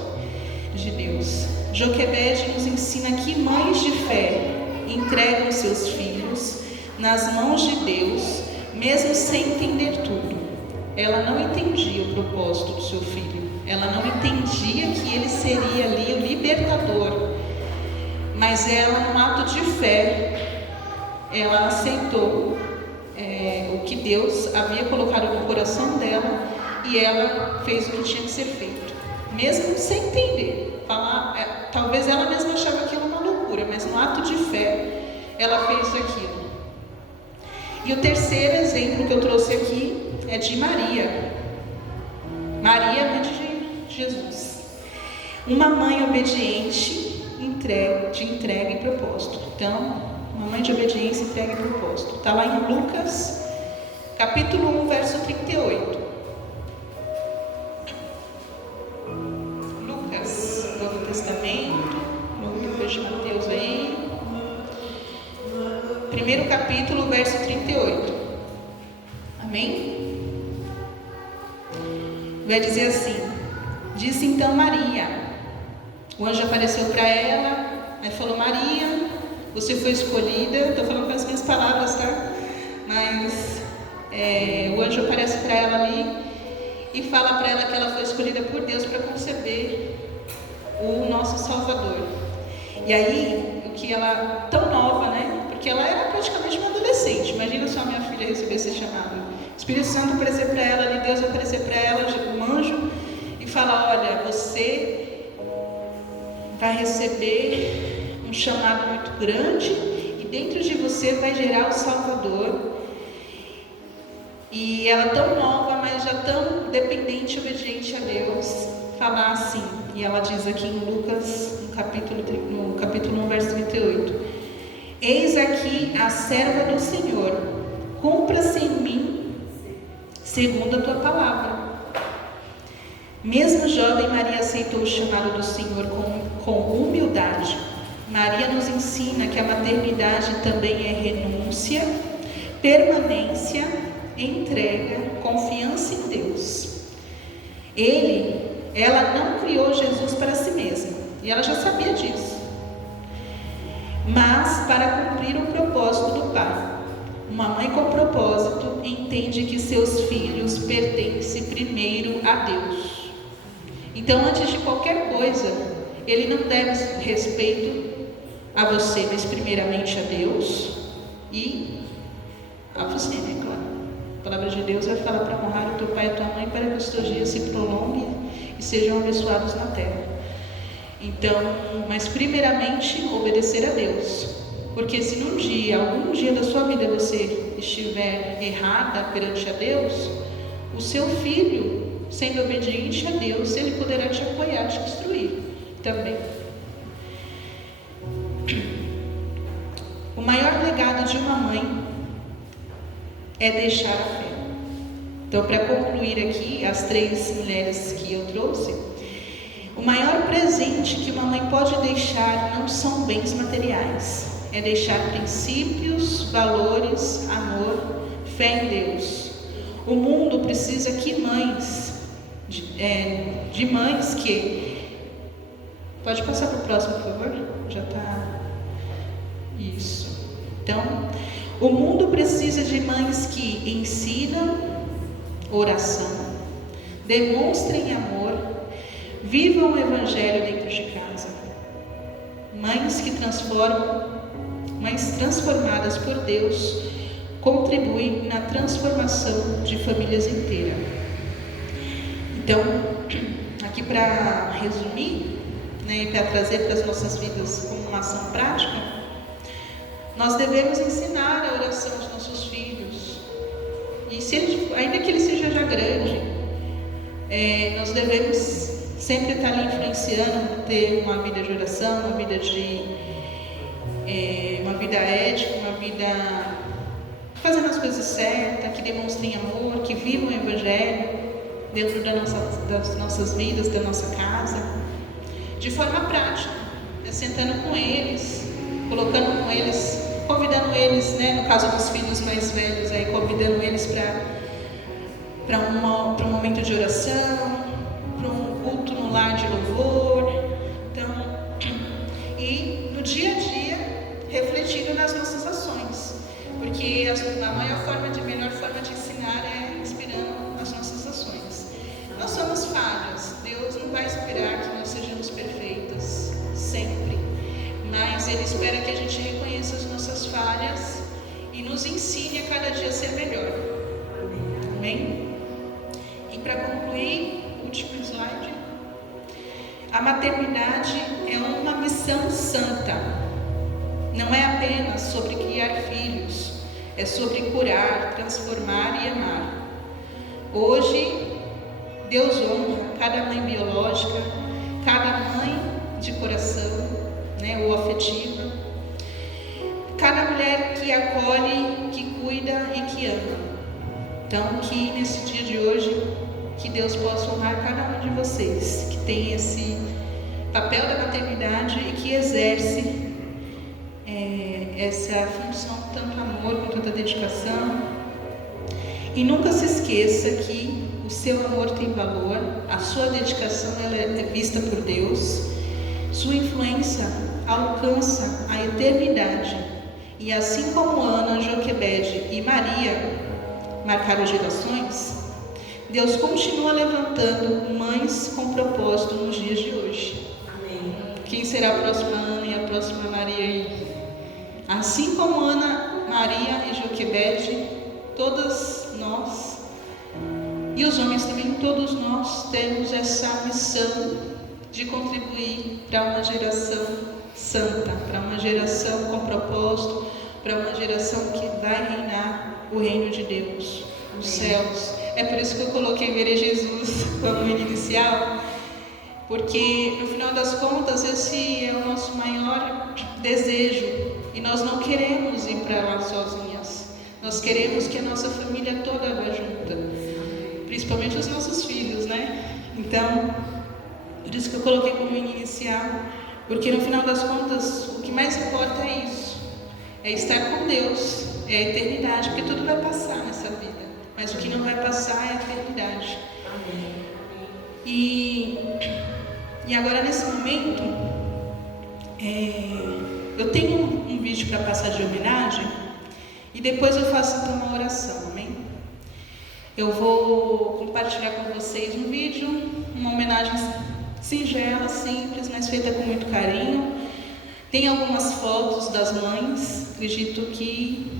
de Deus. Joquebede nos ensina que mães de fé entregam seus filhos nas mãos de Deus, mesmo sem entender tudo. Ela não entendia o propósito do seu filho, ela não entendia que ele seria ali o libertador, mas ela, num ato de fé, ela aceitou o que Deus havia colocado no coração dela e ela fez o que tinha que ser feito, mesmo sem entender. Talvez ela mesma achava aquilo uma loucura, mas no ato de fé ela fez aquilo. E o terceiro exemplo que eu trouxe aqui é de Maria. Maria, mãe de Jesus. Uma mãe obediente, de entrega e propósito. Então, uma mãe de obediência, entrega e propósito. Está lá em Lucas, capítulo 1, verso 38. Lucas, Novo Testamento, Novo Livro de Mateus aí. Primeiro capítulo, verso 38. Amém? Vai dizer assim: disse então Maria. O anjo apareceu para ela, aí falou: Maria, você foi escolhida. Estou falando com as minhas palavras, tá? Mas o anjo aparece para ela ali e fala para ela que ela foi escolhida por Deus para conceber o nosso Salvador. E aí, o que ela, tão nova, né? Porque ela era praticamente uma adolescente. Imagina só minha filha receber esse chamado. O Espírito Santo aparecer para ela, ali Deus aparecer para ela, um anjo, e falar: olha, você vai receber um chamado muito grande, e dentro de você vai gerar o Salvador. E ela tão nova, mas já tão dependente e obediente a Deus, falar assim. E ela diz aqui em Lucas, no capítulo 1, verso 38: eis aqui a serva do Senhor, cumpra-se em mim segundo a tua palavra. Mesmo jovem, Maria aceitou o chamado do Senhor com humildade. Maria nos ensina que a maternidade também é renúncia, permanência, entrega, confiança em Deus. Ela não criou Jesus para si mesma, e ela já sabia disso, mas para cumprir o propósito do Pai. Uma mãe com propósito entende que seus filhos pertencem primeiro a Deus. Então, antes de qualquer coisa, ele não deve respeito a você, mas primeiramente a Deus e a você, né? Claro. A palavra de Deus vai falar para honrar o teu pai e a tua mãe, para que os teus dias se prolonguem e sejam abençoados na terra. Então, mas primeiramente obedecer a Deus, porque se algum dia da sua vida você estiver errada perante a Deus, o seu filho, sendo obediente a Deus, ele poderá te apoiar, te instruir também. O maior legado de uma mãe é deixar a fé. Então, para concluir aqui as 3 mulheres que eu trouxe, o maior presente que uma mãe pode deixar não são bens materiais, é deixar princípios, valores, amor, fé em Deus. O mundo precisa de mães que... Pode passar para o próximo, por favor? Já está... Isso. Então, o mundo precisa de mães que ensinam oração, demonstrem amor, vivam o Evangelho dentro de casa. Mães que transformam, mães transformadas por Deus, contribuem na transformação de famílias inteiras. Então, aqui para resumir, né, e para trazer para as nossas vidas como uma ação prática, nós devemos ensinar a oração aos nossos filhos. E ainda que ele seja já grande, nós devemos sempre estar ali influenciando, ter uma vida de oração, uma vida ética, uma vida fazendo as coisas certas, que demonstrem amor, que vivam o Evangelho dentro das nossas vidas, da nossa casa, de forma prática, sentando com eles, colocando com eles, convidando eles, né, no caso dos filhos mais velhos, aí, convidando eles para um momento de oração, para um culto no lar de louvor. Então, e no dia a dia, refletindo nas nossas ações, porque a melhor forma de ensinar é inspirando as nossas ações. Nós somos falhas, Deus não vai esperar que nós sejamos perfeitas, sempre. Mas Ele espera que a gente reconheça as nossas falhas e nos ensine a cada dia a ser melhor. Amém? E para concluir, último slide. A maternidade é uma missão santa. Não é apenas sobre criar filhos, é sobre curar, transformar e amar. Hoje, Deus honra cada mãe biológica, cada mãe de coração, né, ou afetiva, cada mulher que acolhe, que cuida e que ama. Então, que nesse dia de hoje, que Deus possa honrar cada um de vocês, que tem esse papel da maternidade e que exerce essa função com tanto amor, com tanta dedicação. E nunca se esqueça que o seu amor tem valor, a sua dedicação ela é vista por Deus, sua influência alcança a eternidade. E assim como Ana, Joquebede e Maria marcaram gerações, Deus continua levantando mães com propósito nos dias de hoje. Amém. Quem será a próxima Ana e a próxima Maria aí? Assim como Ana, Maria e Joquebede, todas nós, e os homens também, todos nós temos essa missão de contribuir para uma geração santa, para uma geração com propósito, para uma geração que vai reinar o reino de Deus, os céus. É por isso que eu coloquei Verei Jesus como inicial, porque no final das contas esse é o nosso maior desejo, e nós não queremos ir para lá sozinhas. Nós queremos que a nossa família toda vá junta, principalmente os nossos filhos, né? Então, por isso que eu coloquei como inicial, porque no final das contas o que mais importa é isso, é estar com Deus, é a eternidade, porque tudo vai passar nessa vida, mas o que não vai passar é a eternidade. E agora nesse momento, eu tenho um vídeo para passar de homenagem, e depois eu faço então uma oração, amém? Eu vou compartilhar com vocês um vídeo, uma homenagem singela, simples, mas feita com muito carinho. Tem algumas fotos das mães, acredito que,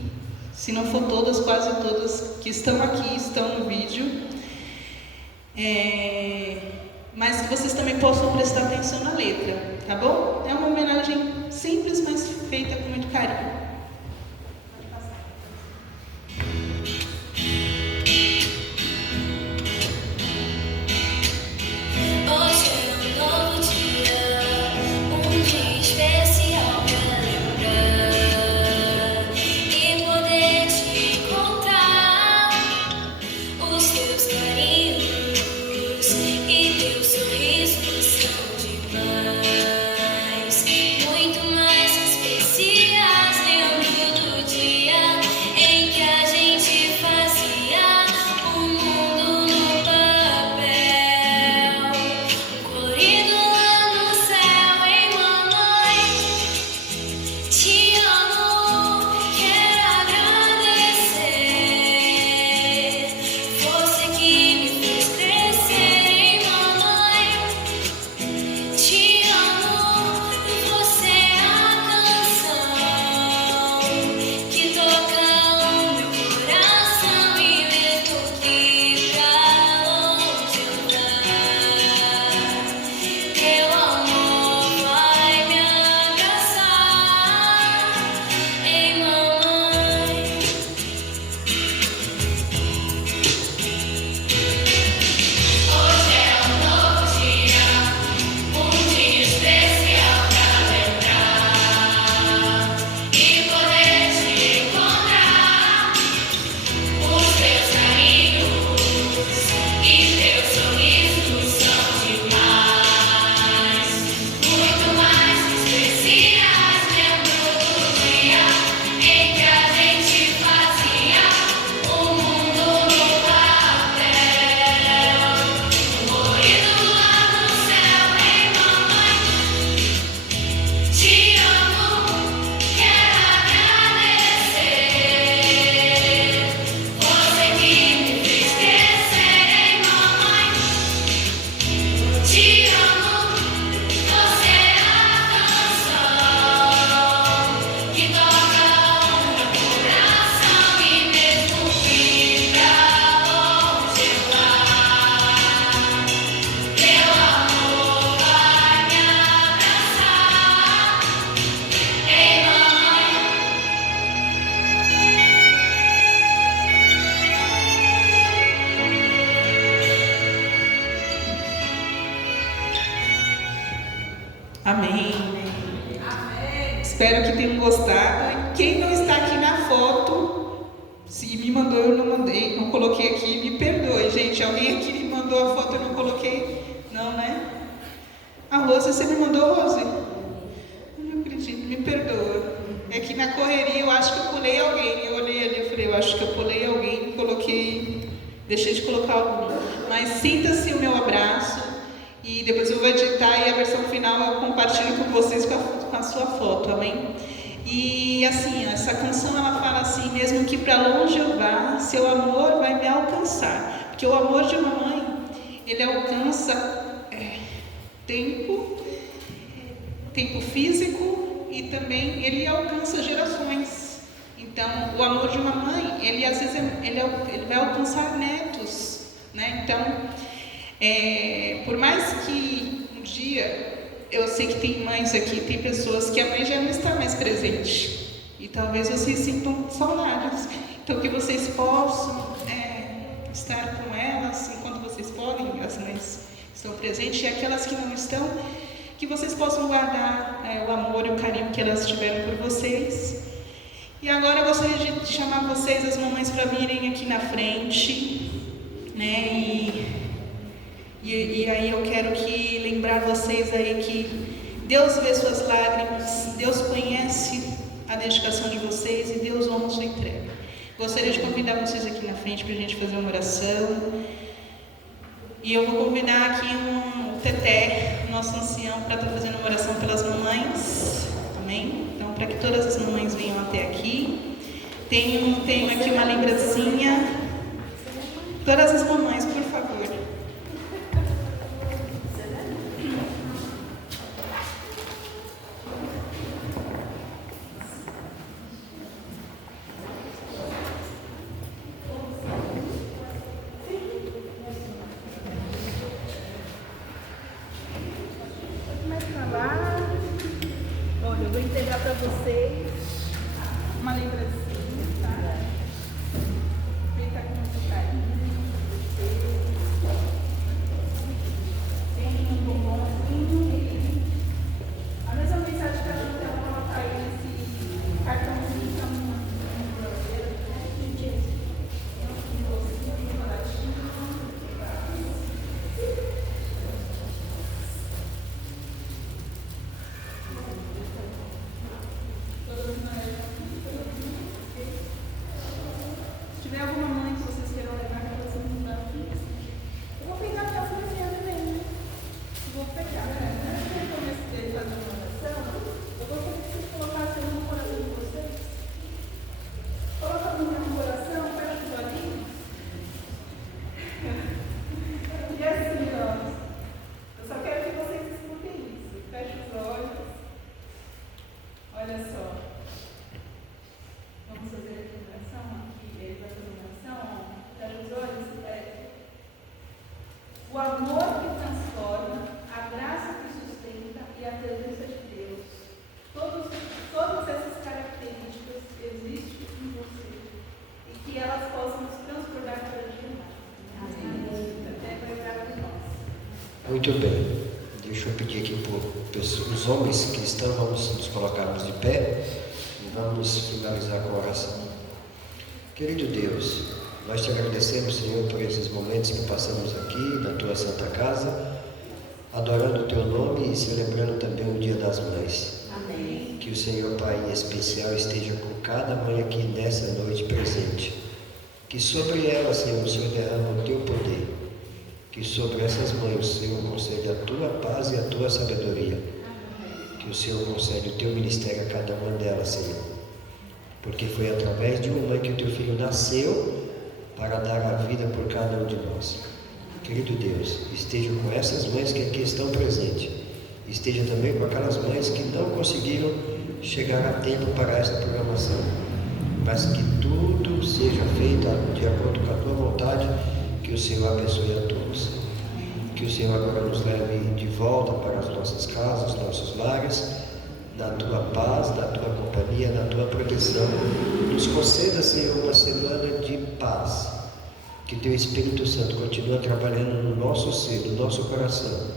se não for todas, quase todas que estão aqui, estão no vídeo. Mas que vocês também possam prestar atenção na letra, tá bom? É uma homenagem simples, mas feita com muito carinho. Muito mais especiais dentro do dia. Amém. Espero que tenham gostado. E quem não está aqui na foto, se me mandou, eu não mandei, não coloquei aqui, me perdoe, gente. Alguém aqui me mandou a foto, eu não coloquei? Não, né? A Rose, você me mandou, Rose? Eu não acredito, me perdoa. É que na correria eu acho que eu pulei alguém. Eu olhei ali e falei, eu acho que eu pulei alguém e coloquei, deixei de colocar algum. Mas sinta-se o meu abraço. E depois eu vou editar e a versão final eu compartilho com vocês com a sua foto, amém? E assim, essa canção ela fala assim, mesmo que para longe eu vá, seu amor vai me alcançar. Porque o amor de uma mãe, ele alcança tempo físico e também ele alcança gerações. Então, o amor de uma mãe, ele às vezes ele vai alcançar netos, né? Então, por mais que um dia, eu sei que tem mães aqui, tem pessoas que a mãe já não está mais presente e talvez vocês sintam saudades. Então, que vocês possam estar com elas enquanto vocês podem, as mães estão presentes, e aquelas que não estão, que vocês possam guardar o amor e o carinho que elas tiveram por vocês. E agora eu gostaria de chamar vocês, as mamães, para virem aqui na frente, né? E aí eu quero lembrar vocês aí que Deus vê suas lágrimas, Deus conhece a dedicação de vocês e Deus honra sua entrega. Gostaria de convidar vocês aqui na frente para a gente fazer uma oração. E eu vou convidar aqui o Teté, nosso ancião, para estar fazendo uma oração pelas mamães. Amém? Então, para que todas as mamães venham até aqui. Tenho aqui uma lembrancinha. Todas as mamães, por favor. Olha, eu vou entregar para vocês uma lembrancinha, tá? Feita com muito carinho. Tem um bombonzinho. A mesma mensagem que a gente vai colocar aí nesse cartãozinho que é uma brocheira. Um docinho, um baratinho. Se tiver alguma mãe que vocês queiram levar para vocês mudar aqui, eu vou pegar a minha folhinha também, né? Eu vou pegar. Antes de eu começar a fazer uma oração, eu gostaria que vocês colocassem no coração de vocês. Coloca a mão no coração, fecha os olhinhos. E assim, ó, eu só quero que vocês escutem isso. Fecha os olhos. Olha só. Vamos fazer aqui uma oração. Ele vai fazer uma oração. Fecha os olhos. O amor que transforma, a graça que sustenta e a presença de Deus. Todas essas características existem em você. E que elas possam nos transbordar cada dia mais. Amém. Até lembrar de nós. Muito bem. Deixa eu pedir aqui para os homens cristãos, vamos nos colocarmos de pé e vamos finalizar com a oração. Querido Deus, nós te agradecemos, Senhor, por esses momentos que passamos aqui na tua Santa Casa, adorando o teu nome e celebrando também o Dia das Mães. Amém. Que o Senhor, Pai especial, esteja com cada mãe aqui nessa noite presente. Que sobre ela, Senhor, o Senhor derrama o teu poder. Que sobre essas mães o Senhor concede a tua paz e a tua sabedoria. Que o Senhor concede o teu ministério a cada uma delas, Senhor. Porque foi através de uma mãe que o teu filho nasceu para dar a vida por cada um de nós. Querido Deus, esteja com essas mães que aqui estão presentes. Esteja também com aquelas mães que não conseguiram chegar a tempo para esta programação. Mas que tudo seja feito de acordo com a tua vontade. Que o Senhor abençoe a todos. Que o Senhor agora nos leve de volta para as nossas casas, nossos lares, na tua paz, na tua companhia, na tua proteção. Nos conceda, Senhor, uma semana de paz. Que teu Espírito Santo continue trabalhando no nosso ser, no nosso coração.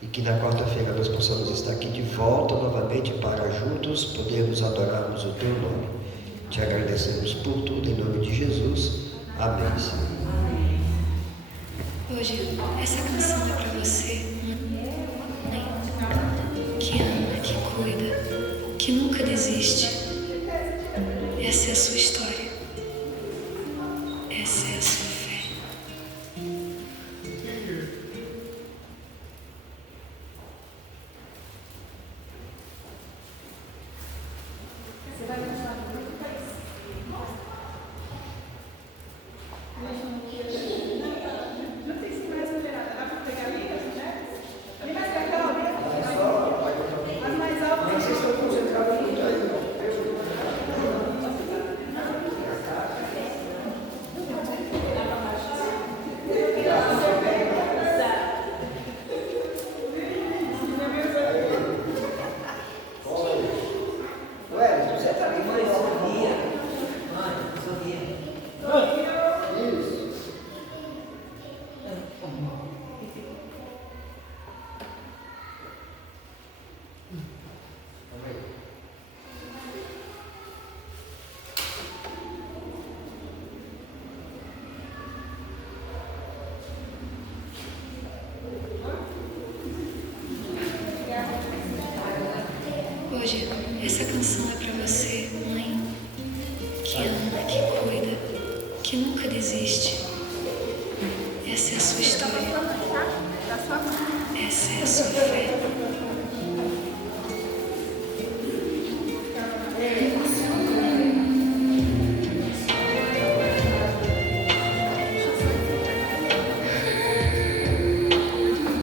E que na quarta-feira nós possamos estar aqui de volta novamente para juntos podermos adorarmos o teu nome. Te agradecemos por tudo, em nome de Jesus. Amém, Senhor. Hoje, essa canção é para você, mãe, que ama, que cuida, que nunca desiste. Essa é a sua história. Essa é a sua fé. Você vai continuar muito parecido. Mesmo que eu Hoje, essa canção é para você, mãe, que ama, que cuida, que nunca desiste. Essa é a sua história. Essa é a sua fé.